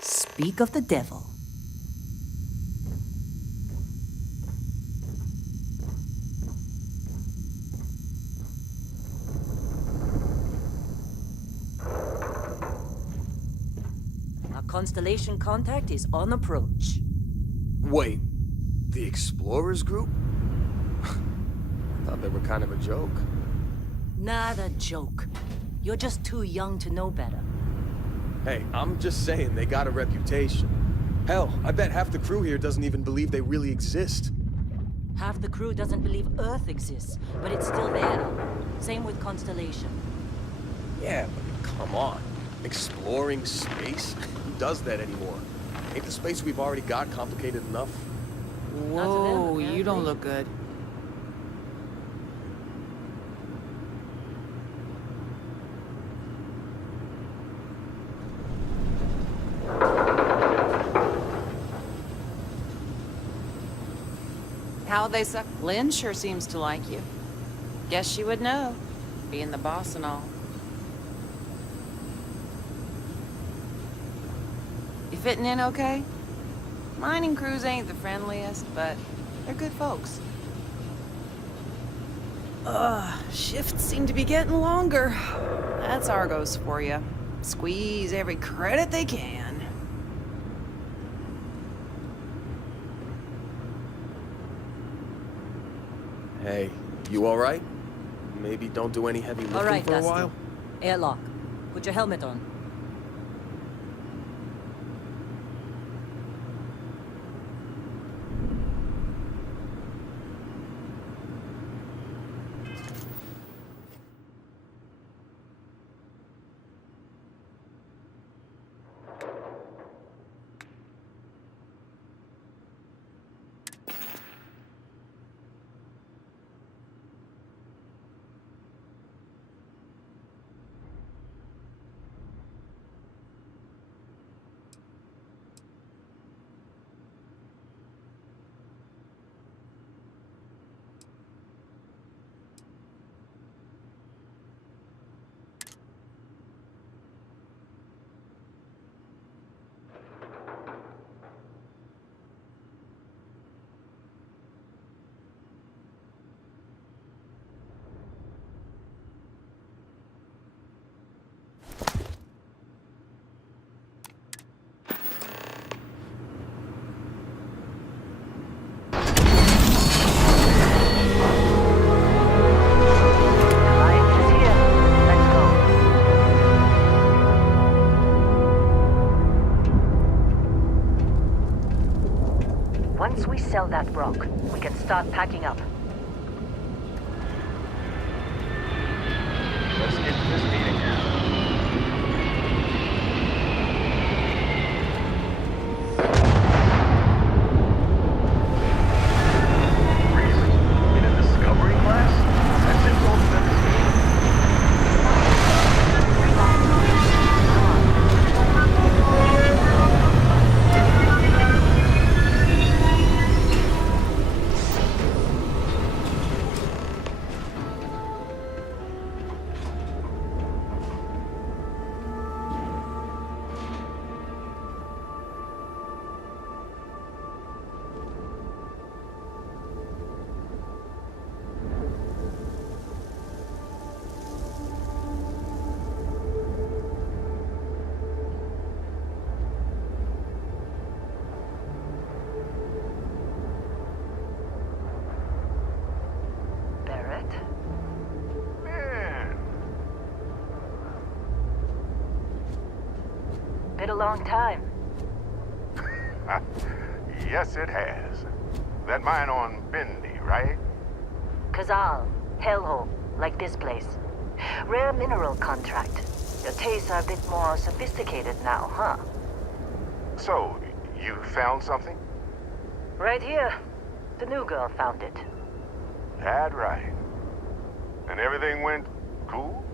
Speak of the devil. Our constellation contact is on approach. Wait, the Explorers group? Thought they were kind of a joke. Not a joke. You're just too young to know better. Hey, I'm just saying they got a reputation. Hell, I bet half the crew here doesn't even believe they really exist. Half the crew doesn't believe Earth exists, but it's still there. Same with Constellation. Yeah, but come on. Exploring space? Who does that anymore? Ain't the space we've already got complicated enough? Whoa, you don't look good. How'd they suck? Lynn sure seems to like you. Guess she would know, being the boss and all. You fitting in okay? Mining crews ain't the friendliest, but they're good folks. Shifts seem to be getting longer. That's Argos for you. Squeeze every credit they can. Hey, you alright? Maybe don't do any heavy lifting All right, for a Dusty. while? Airlock. Put your helmet on. Once we sell that rock, we can start packing up. Let's get to this meeting now. Really? In a discovery class? That's involved in Barrett? Man. Been a long time. Yes, it has. That mine on Bendy, right? Kazal, hellhole, like this place. Rare mineral contract. Your tastes are a bit more sophisticated now, huh? So, you found something? Right here. The new girl found it. That right. And everything went cool?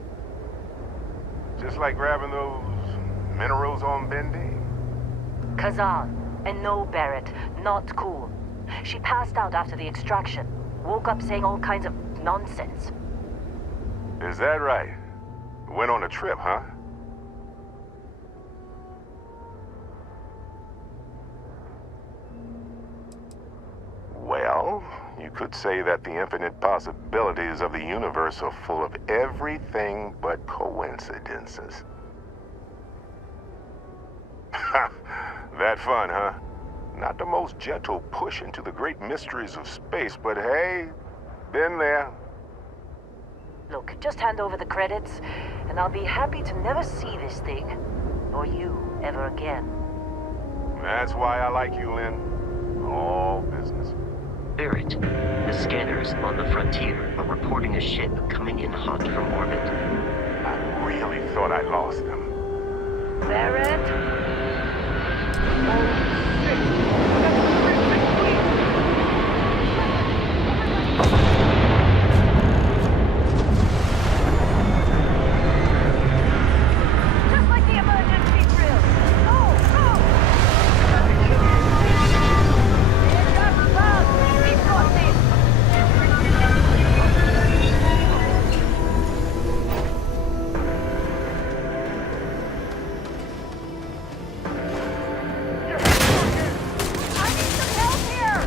Just like grabbing those minerals on Bendy? Kazal, and no Barrett, not cool. She passed out after the extraction. Woke up saying all kinds of nonsense. Is that right? Went on a trip, huh? You could say that the infinite possibilities of the universe are full of everything but coincidences. That fun, huh? Not the most gentle push into the great mysteries of space, but hey, been there. Look, just hand over the credits, and I'll be happy to never see this thing, or you, ever again. That's why I like you, Lynn. All business. Barrett, the scanners on the frontier are reporting a ship coming in hot from orbit. I really thought I lost them. Barrett? Just like the emergency drill. Go, go! It's just us. We've got this. I need some help here.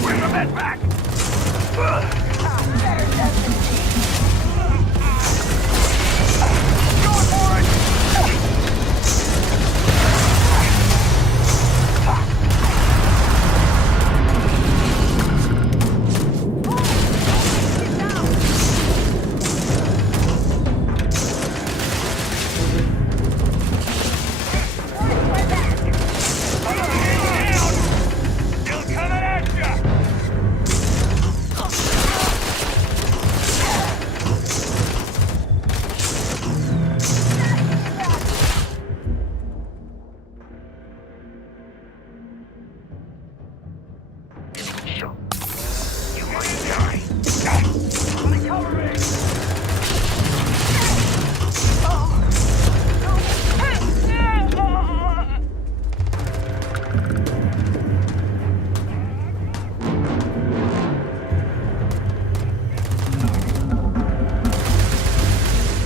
Bring the men back! Going for it! Still coming at ya! Sure. You might die. Cover me!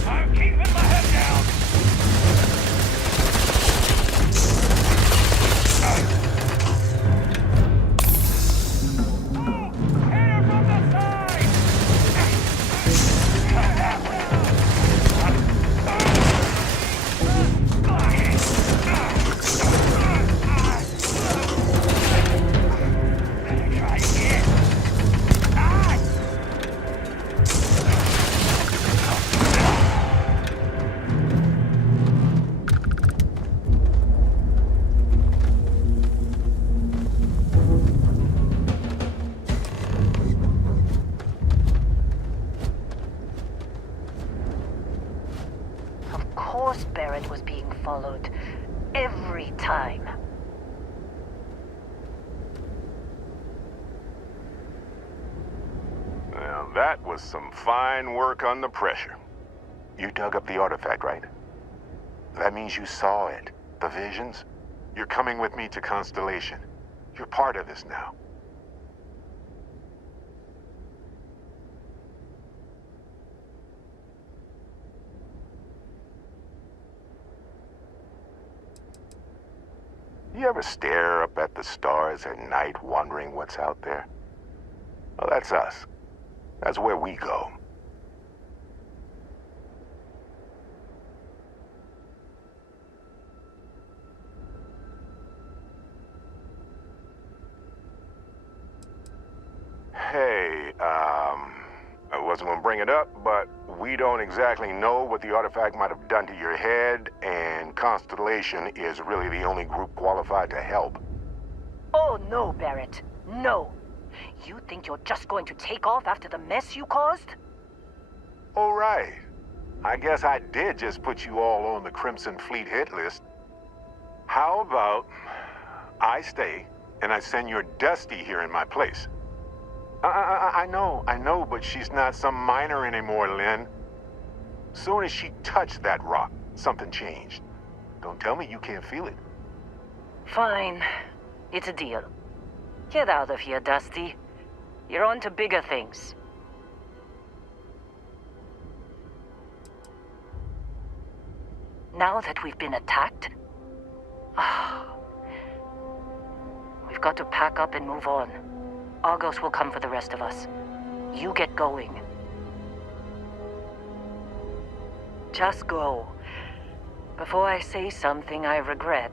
I'm keeping my head down! Hit her from the side! Try again! Ah! Of course Barrett was being followed. Every time. Well, that was some fine work under pressure. You dug up the artifact, right? That means you saw it. The visions? You're coming with me to Constellation. You're part of this now. You ever stare up at the stars at night wondering what's out there? Well, that's us. That's where we go. Hey, I wasn't gonna bring it up, but we don't exactly know what the artifact might have done to your head, and Constellation is really the only group qualified to help. Oh no, Barrett. No. You think you're just going to take off after the mess you caused? All right. I guess I did just put you all on the Crimson Fleet hit list. How about I stay and I send your Dusty here in my place? I know, but she's not some minor anymore, Lynn. Soon as she touched that rock, something changed. Don't tell me you can't feel it. Fine. It's a deal. Get out of here, Dusty. You're on to bigger things. Now that we've been attacked, we've got to pack up and move on. Argos will come for the rest of us. You get going. Just go. Before I say something I regret.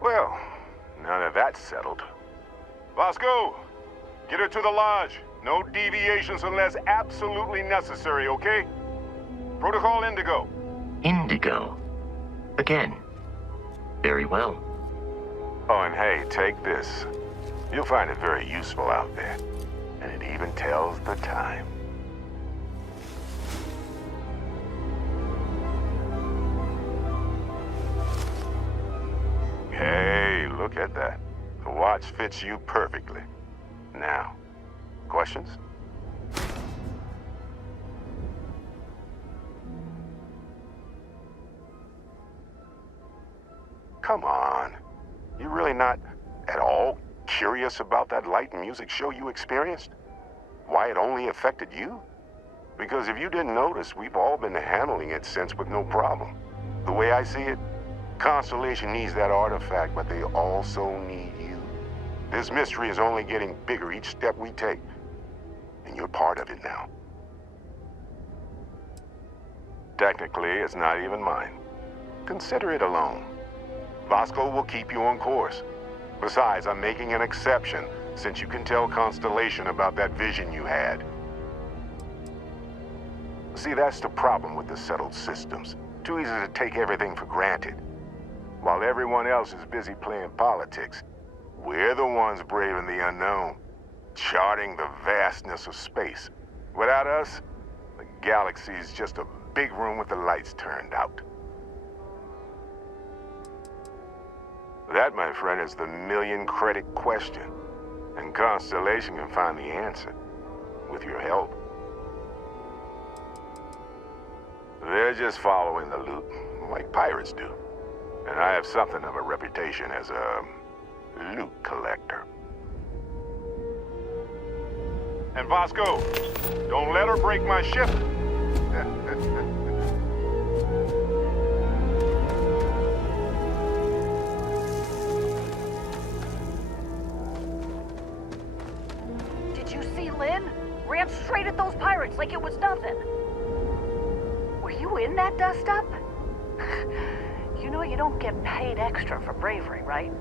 Well, now that that's settled. Vasco, get her to the lodge. No deviations unless absolutely necessary, okay? Protocol Indigo. Indigo. Again. Very well. Oh, and hey, take this. You'll find it very useful out there. And it even tells the time. Hey, look at that. The watch fits you perfectly. Now, questions? Come on. You really not at all curious about that light and music show you experienced? Why it only affected you? Because if you didn't notice, we've all been handling it since with no problem. The way I see it, Constellation needs that artifact, but they also need you. This mystery is only getting bigger each step we take, and you're part of it now. Technically, it's not even mine. Consider it a loan. Vasco will keep you on course. Besides, I'm making an exception, since you can tell Constellation about that vision you had. See, that's the problem with the settled systems. Too easy to take everything for granted. While everyone else is busy playing politics, we're the ones braving the unknown, charting the vastness of space. Without us, the galaxy is just a big room with the lights turned out. That, my friend, is the million-credit question. And Constellation can find the answer, with your help. They're just following the loot, like pirates do. And I have something of a reputation as a loot collector. And Vasco, don't let her break my ship. Did you see Lynn? Ran straight at those pirates like it was nothing. Were you in that dust-up? You know you don't get paid extra for bravery, right?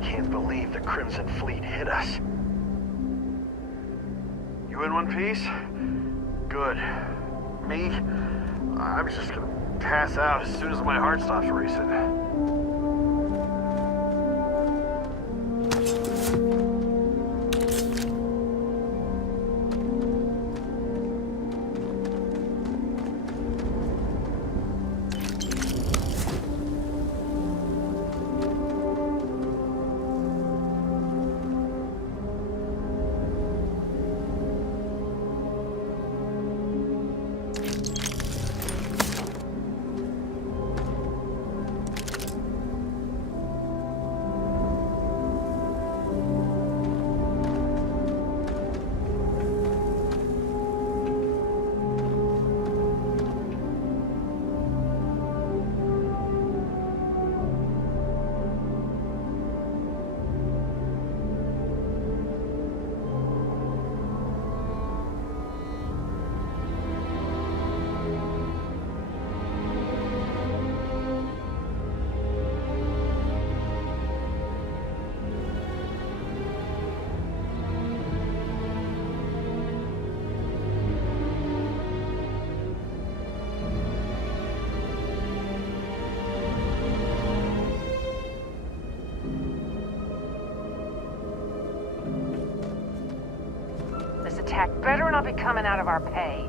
Can't believe the Crimson Fleet hit us. You in one piece? Good. Me? I'm just gonna pass out as soon as my heart stops racing. This attack better not be coming out of our pay.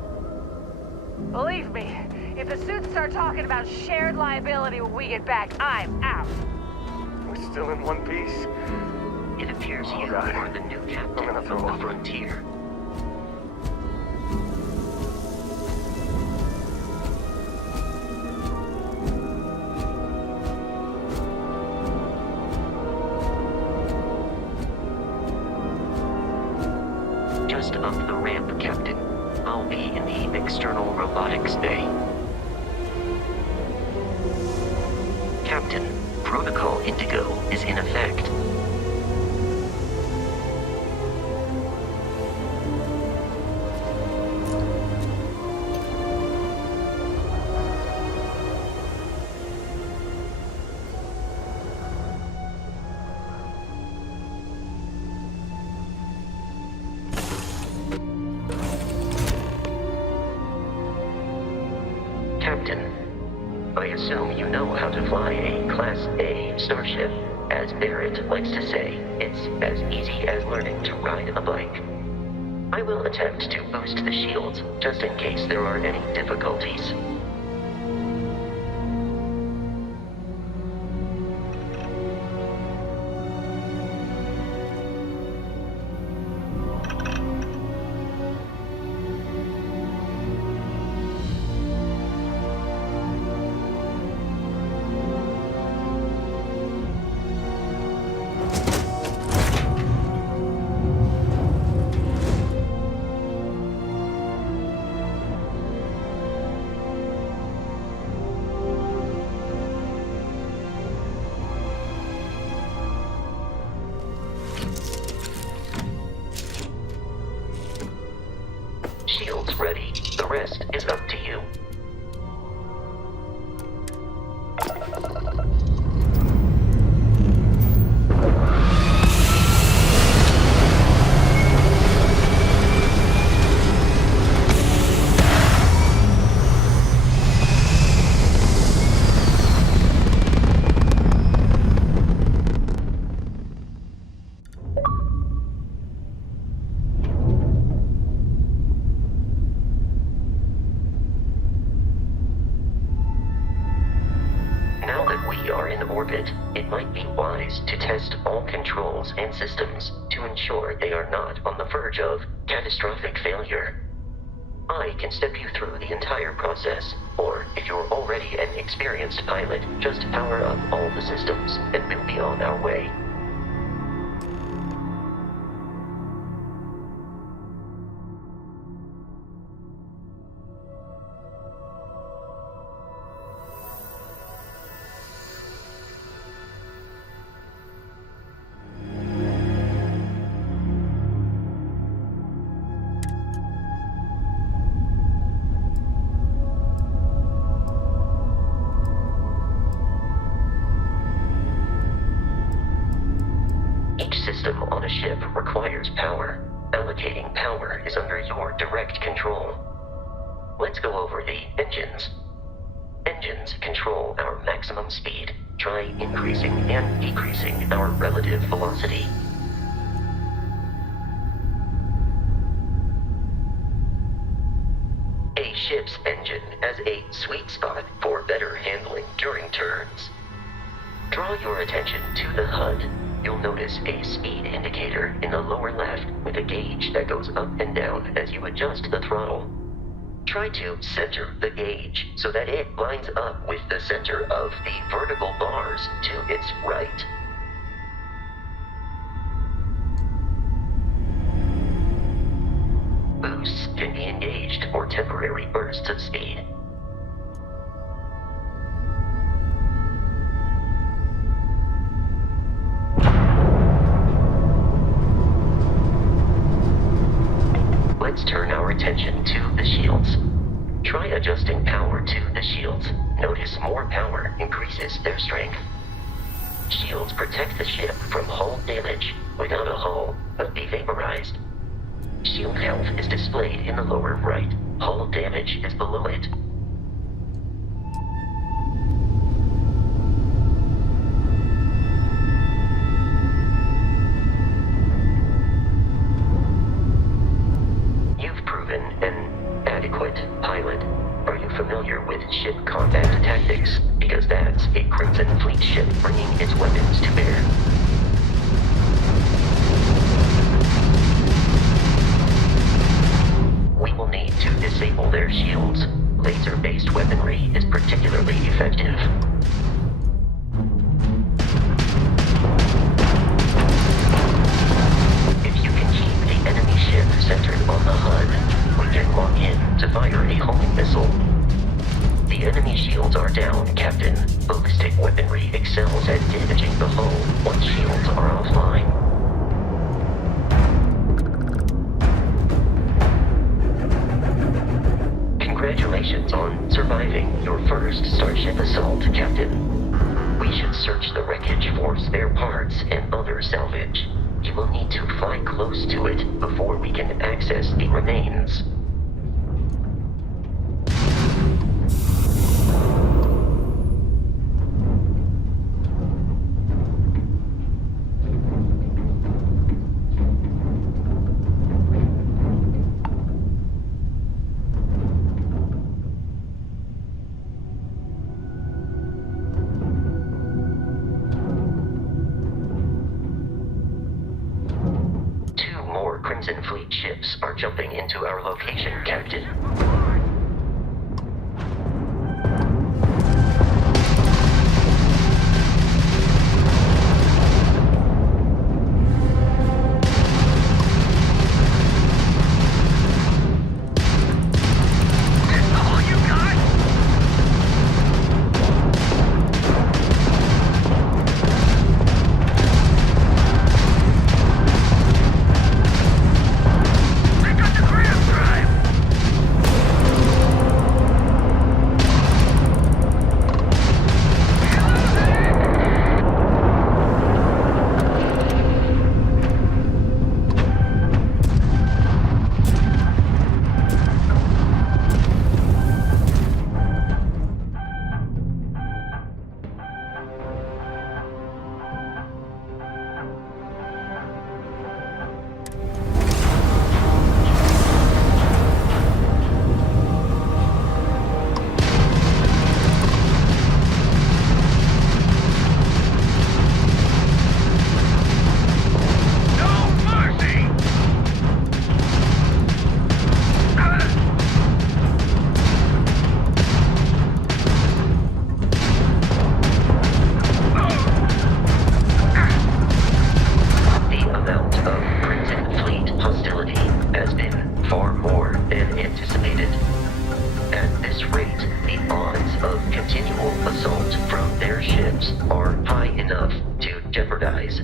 Believe me, if the suits start talking about shared liability when we get back, I'm out. We're still in one piece. It appears you right. are the new captain gonna of throw the up. Frontier. Just up the ramp, Captain. I'll be in the external robotics bay. Captain, Protocol Indigo is in effect. Captain, I assume you know how to fly a Class A starship. As Barrett likes to say, it's as easy as learning to ride a bike. I will attempt to boost the shields, just in case there are any difficulties. Shields ready. The rest is up to you. Now that we are in orbit, it might be wise to test all controls and systems to ensure they are not on the verge of catastrophic failure. I can step you through the entire process, or if you're already an experienced pilot, just power up all the systems and we'll be on our way. Each system on a ship requires power. Allocating power is under your direct control. Let's go over the engines. Engines control our maximum speed. Try increasing and decreasing our relative velocity. A ship's engine has a sweet spot for better handling during turns. Draw your attention to the HUD. You'll notice a speed indicator in the lower left with a gauge that goes up and down as you adjust the throttle. Try to center the gauge so that it lines up with the center of the vertical bars to its right. Boosts can be engaged for temporary bursts of speed. Let's turn our attention to the shields. Try adjusting power to the shields. Notice more power increases their strength. Shields protect the ship from hull damage. Without a hull, but be vaporized. Shield health is displayed in the lower right. Hull damage is below it. ship combat tactics, because that's a Crimson Fleet ship bringing its weapons to bear. We will need to disable their shields. Laser-based weaponry is particularly effective. If you can keep the enemy ship centered on the HUD, we can lock in to fire a homing missile. The enemy shields are down, Captain. Ballistic weaponry excels at damaging the hull once shields are offline. Congratulations on surviving your first Starship assault, Captain. We should search the wreckage for spare parts and other salvage. You will need to fly close to it before we can access the remains. Crimson Fleet ships are jumping into our location, Captain.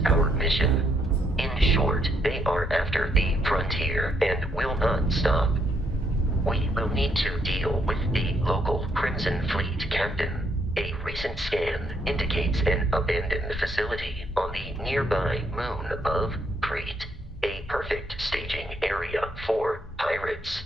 Our mission. In short, they are after the frontier and will not stop. We will need to deal with the local Crimson Fleet captain. A recent scan indicates an abandoned facility on the nearby moon of Crete, a perfect staging area for pirates.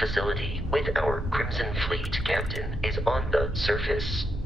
facility with our Crimson Fleet captain is on the surface.